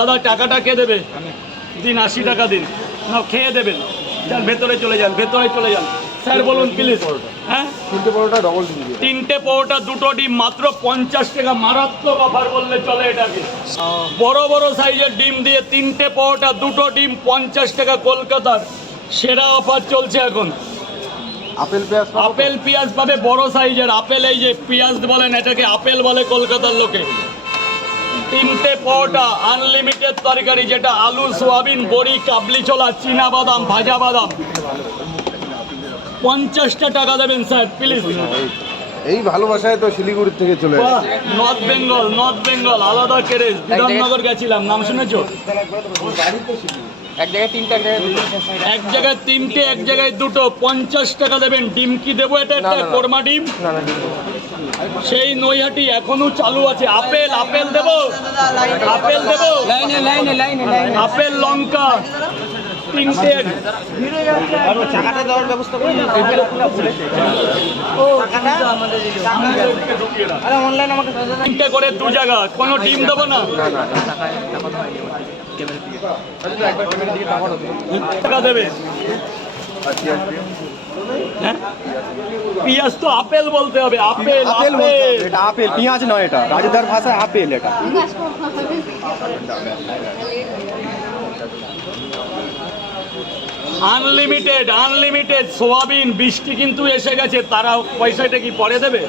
দাদা টাকাটা কে দেবে? দিন 80 টাকা দিন, না খেয়ে দেবেন। যান ভেতরে চলে যান, ভেতরে চলে যান। স্যার বলুন প্লিজ। হ্যাঁ, 3টে পরোটা ডবল ডিম দিয়ে। 3টে পরোটা 2টো ডিম মাত্র 50 টাকা। মারাত্মক অফার বললে চলে এটাকে। বড় বড় সাইজের ডিম দিয়ে 3টে পরোটা 2টো ডিম 50 টাকা। কলকাতার সেরা অফার চলছে এখন। আপেল পেঁয়াজ আপেল পেঁয়াজ পাবে বড় সাইজের আপেল, এই যে পেঁয়াজ বলেন এটাকে, আপেল বলে কলকাতার লোকে। 3টে পরোটা আনলিমিটেড তরকারি, যেটা আলু, সোয়াবিন, বড়ি, কাবলি ছোলা, চীনা বাদাম, ভাজা বাদাম। 50টা টাকা দেবেন স্যার প্লিজ। এই ভালোবাসায় তো শিলিগুড়ি থেকে চলে আসে। নর্থ বেঙ্গল, নর্থ বেঙ্গল আলাদা কেরেজ। বিধাননগর গেছিলাম, নাম শুনেছো? এক জায়গায় 3টে, এক জায়গায় 3টে, এক জায়গায় 2টো। 50 টাকা দেবেন। ডিম কি দেবো? এটা একটা কোরমা ডিম। সেই নৈহাটি এখনো চালু আছে। আপেল, আপেল দেবো, আপেল দেবো, আপেল, লঙ্কা 3টে। চাকাটা দেওয়ার ব্যবস্থা করে অনলাইন আমাকে 3টে করে 2 জায়গা। কোনো ডিম দেবো না। টাকা দেবে। হ্যাঁ, পেঁয়াজ তো আপেল বলতে হবে। Apple, apple apple. এটা আপেল, পেঁয়াজ নয়, এটা রাজুদার ভাষায় আপেল এটা। Unlimited, unlimited soybean. বৃষ্টি কিন্তু এসে গেছে, তারা পয়সাটা কি পরে দেবে?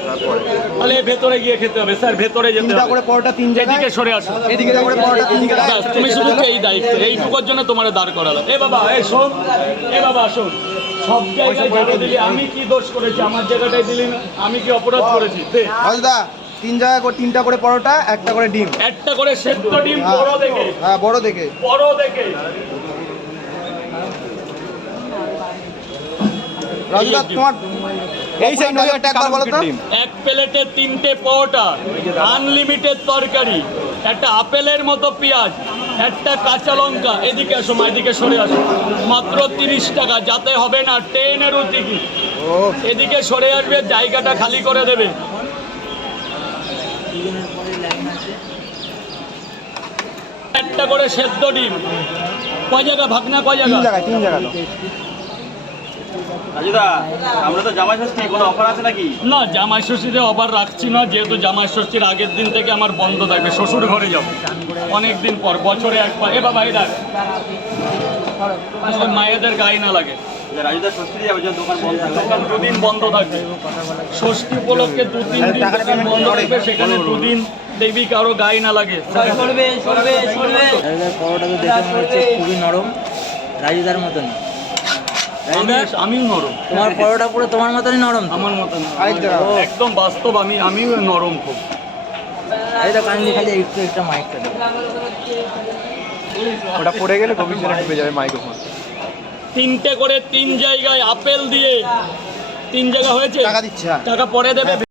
তাহলে ভেতরে গিয়ে খেতে হবে। স্যার ভেতরে যেতে 3টা হবে। করে পরোটা 3 জায়গায়। এদিকে সরে আসো। এদিকে করে পরোটা 3 জায়গায়। ব্যাস, তুমি শুধু এই দায়িত্ব, এইটুকুর জন্য তোমার দাঁড় করালাম। এ বাবা, এ শোন, এ বাবা শোন, সব জায়গায় জায়গা দিলি। আমি কি দোষ করেছি? আমার জায়গাটাই দিলি না। আমি কি অপরাধ করেছি? দে। রাজুদা 3 জায়গায় করে 3টা করে পরোটা, একটা করে ডিম। একটা করে সেদ্ধ ডিম, বড় দেখে, হ্যাঁ বড় দেখে। বড় দেখে। রাজুদা তোমার এই সাইড নয়টা একবার বলো তো। এক প্লেটে 3টে পরোটা, আনলিমিটেড তরকারি, একটা আপেলের মতো পেঁয়াজ, একটা কাঁচা লঙ্কা। এদিকে আসো মা, এদিকে সরে আসো। মাত্র 30 টাকা। যাতে হবে না ট্রেনেরও টিকিট। এদিকে সরে আসবে, জায়গাটা খালি করে দেবে। একটা করে সেদ্ধ ডিম। কয় জায়গা ভাগনা? কয় 3 জায়গা? জায়গায় 3 জায়গায়। রাজুদা, আমরা তো জামাই ষষ্ঠী, কোনো অফার আছে নাকি? না, জামাই ষষ্ঠীতে অফার রাখছি না, যেহেতু জামাই ষষ্ঠীর আগের দিন থেকে আমার বন্ধ থাকবে। শ্বশুর ঘরে যাব অনেক দিন পর, বছরে একবার। এ বাবা এটা মায়েদের গায়ে না লাগে। রাজুদা ষষ্ঠী যাবে, দোকান বন্ধ থাকবে। দোকান 2 দিন বন্ধ থাকবে। ষষ্ঠী উপলক্ষে 2-3 দিন দোকান বন্ধ থাকবে। সেখানে 2 দিন দেবী কারো গায়ে না লাগে। পরোটা তো দেখে মনে হচ্ছে খুবই নরম, রাজুদার মতন। আমিও নরম। তোমার পরোটা পুরো তোমার মতনই নরম। আমার মতন আরেক জায়গা। একদম বাস্তব। আমিও নরম খুব। এই তো কান্দি খালি একটু একটা মাইকটা দেবো। ওটা পড়ে গেলে কমিশনে ডুবে যাবে মাইক্রোফোন। 3টে করে 3 জায়গায় আপেল দিয়ে 3 জায়গা হয়েছে। টাকা দিচ্ছে, হ্যাঁ। টাকা পরে দেবে।